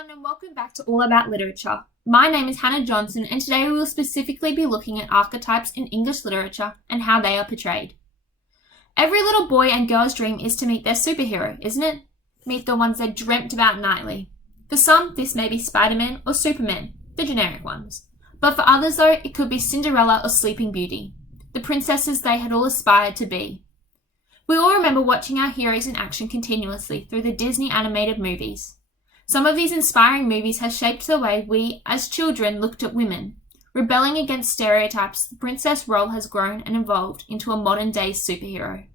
everyone, and welcome back to All About Literature. My name is Hannah Johnson, and today we will specifically be looking at archetypes in English literature and how they are portrayed. Every little boy and girl's dream is to meet their superhero, isn't it? Meet the ones they dreamt about nightly. For some, this may be Spider-Man or Superman, the generic ones. But for others though, it could be Cinderella or Sleeping Beauty, the princesses they had all aspired to be. We all remember watching our heroes in action continuously through the Disney animated movies. Some of these inspiring movies have shaped the way we, as children, looked at women. Rebelling against stereotypes, the princess role has grown and evolved into a modern-day superhero.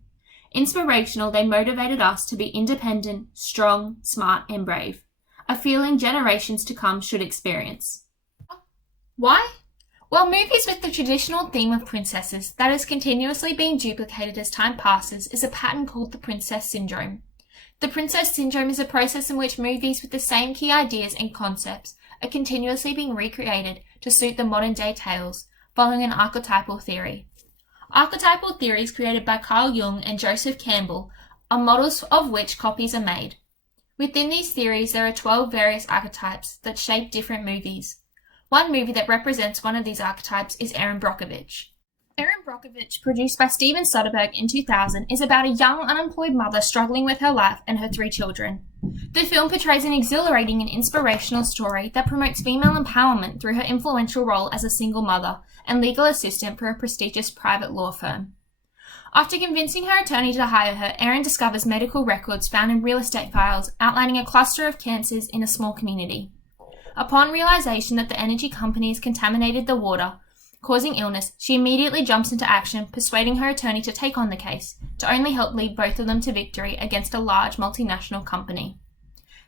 Inspirational, they motivated us to be independent, strong, smart, and brave, a feeling generations to come should experience. Why? Well, movies with the traditional theme of princesses that is continuously being duplicated as time passes is a pattern called the princess syndrome. The princess syndrome is a process in which movies with the same key ideas and concepts are continuously being recreated to suit the modern-day tales, following an archetypal theory. Archetypal theories created by Carl Jung and Joseph Campbell are models of which copies are made. Within these theories, there are 12 various archetypes that shape different movies. One movie that represents one of these archetypes is Erin Brockovich. Erin Brockovich, produced by Steven Soderbergh in 2000, is about a young, unemployed mother struggling with her life and her 3 children. The film portrays an exhilarating and inspirational story that promotes female empowerment through her influential role as a single mother and legal assistant for a prestigious private law firm. After convincing her attorney to hire her, Erin discovers medical records found in real estate files outlining a cluster of cancers in a small community. Upon realization that the energy companies contaminated the water, causing illness, she immediately jumps into action, persuading her attorney to take on the case, to only help lead both of them to victory against a large multinational company.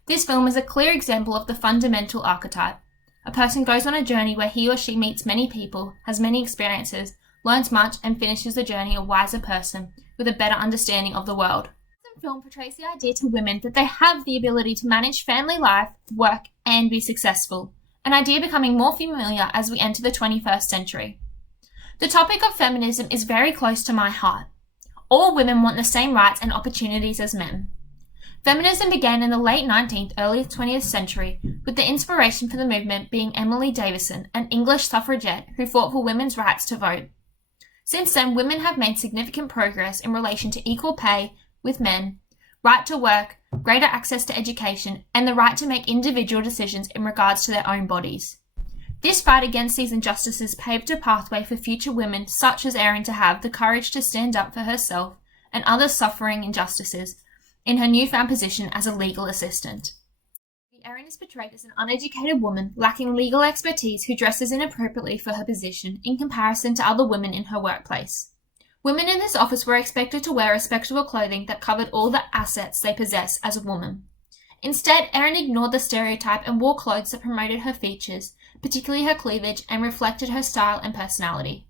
This film is a clear example of the fundamental archetype. A person goes on a journey where he or she meets many people, has many experiences, learns much, and finishes the journey a wiser person, with a better understanding of the world. The film portrays the idea to women that they have the ability to manage family life, work, and be successful. An idea becoming more familiar as we enter the 21st century. The topic of feminism is very close to my heart. All women want the same rights and opportunities as men. Feminism began in the late 19th, early 20th century, with the inspiration for the movement being Emily Davison, an English suffragette who fought for women's rights to vote. Since then, women have made significant progress in relation to equal pay with men, right to work, greater access to education, and the right to make individual decisions in regards to their own bodies. This fight against these injustices paved a pathway for future women such as Erin to have the courage to stand up for herself and others suffering injustices in her newfound position as a legal assistant. Erin is portrayed as an uneducated woman lacking legal expertise who dresses inappropriately for her position in comparison to other women in her workplace. Women in this office were expected to wear respectable clothing that covered all the assets they possess as a woman. Instead, Erin ignored the stereotype and wore clothes that promoted her features, particularly her cleavage, and reflected her style and personality.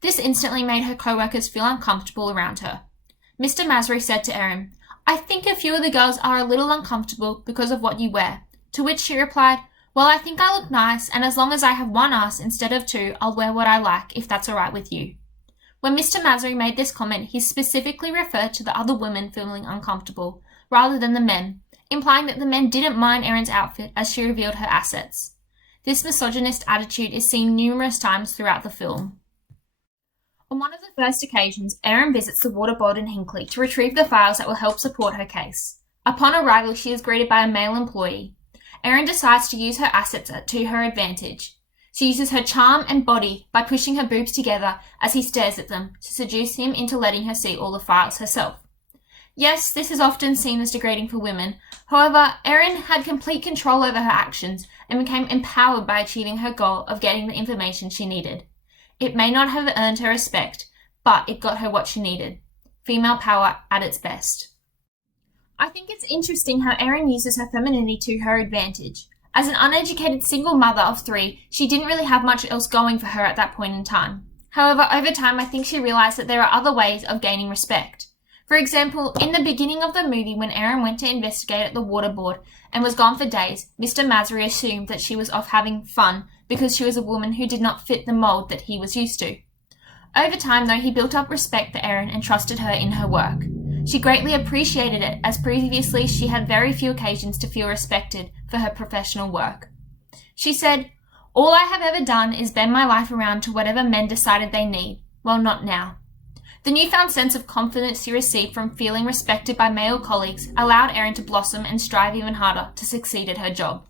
This instantly made her co-workers feel uncomfortable around her. Mr. Masry said to Erin, "I think a few of the girls are a little uncomfortable because of what you wear," to which she replied, "Well, I think I look nice, and as long as I have one ass instead of 2, I'll wear what I like, if that's alright with you." When Mr. Masry made this comment, he specifically referred to the other women feeling uncomfortable, rather than the men, implying that the men didn't mind Erin's outfit as she revealed her assets. This misogynist attitude is seen numerous times throughout the film. On one of the first occasions, Erin visits the water board in Hinckley to retrieve the files that will help support her case. Upon arrival, she is greeted by a male employee. Erin decides to use her assets to her advantage. She uses her charm and body by pushing her boobs together as he stares at them to seduce him into letting her see all the files herself. Yes, this is often seen as degrading for women. However, Erin had complete control over her actions and became empowered by achieving her goal of getting the information she needed. It may not have earned her respect, but it got her what she needed. Female power at its best. I think it's interesting how Erin uses her femininity to her advantage. As an uneducated single mother of 3, she didn't really have much else going for her at that point in time. However, over time, I think she realized that there are other ways of gaining respect. For example, in the beginning of the movie when Erin went to investigate at the water board and was gone for days, Mr. Masry assumed that she was off having fun because she was a woman who did not fit the mold that he was used to. Over time, though, he built up respect for Erin and trusted her in her work. She greatly appreciated it, as previously she had very few occasions to feel respected for her professional work. She said, "All I have ever done is bend my life around to whatever men decided they need. Well, not now." The newfound sense of confidence she received from feeling respected by male colleagues allowed Erin to blossom and strive even harder to succeed at her job.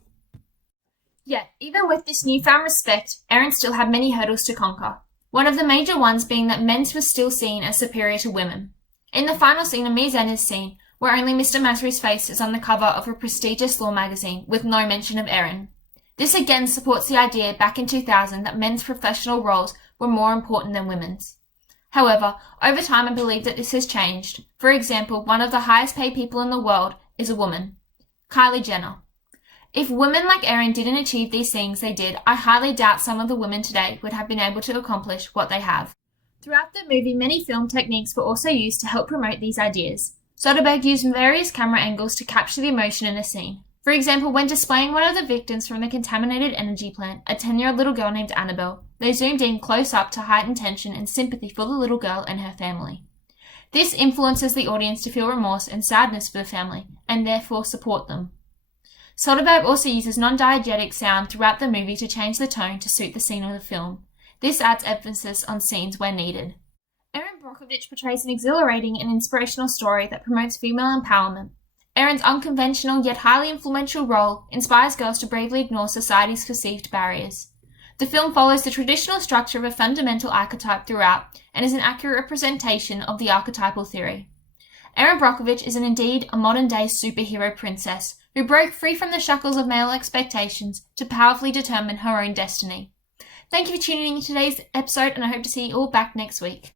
Yet, even with this newfound respect, Erin still had many hurdles to conquer. One of the major ones being that men were still seen as superior to women. In the final scene of Ms. N is seen, where only Mr. Masry's face is on the cover of a prestigious law magazine with no mention of Erin. This again supports the idea back in 2000 that men's professional roles were more important than women's. However, over time I believe that this has changed. For example, one of the highest paid people in the world is a woman, Kylie Jenner. If women like Erin didn't achieve these things they did, I highly doubt some of the women today would have been able to accomplish what they have. Throughout the movie, many film techniques were also used to help promote these ideas. Soderbergh used various camera angles to capture the emotion in a scene. For example, when displaying one of the victims from the contaminated energy plant, a 10-year-old little girl named Annabelle, they zoomed in close up to heighten tension and sympathy for the little girl and her family. This influences the audience to feel remorse and sadness for the family, and therefore support them. Soderbergh also uses non-diegetic sound throughout the movie to change the tone to suit the scene of the film. This adds emphasis on scenes where needed. Erin Brockovich portrays an exhilarating and inspirational story that promotes female empowerment. Erin's unconventional yet highly influential role inspires girls to bravely ignore society's perceived barriers. The film follows the traditional structure of a fundamental archetype throughout and is an accurate representation of the archetypal theory. Erin Brockovich is indeed a modern-day superhero princess who broke free from the shackles of male expectations to powerfully determine her own destiny. Thank you for tuning in to today's episode, and I hope to see you all back next week.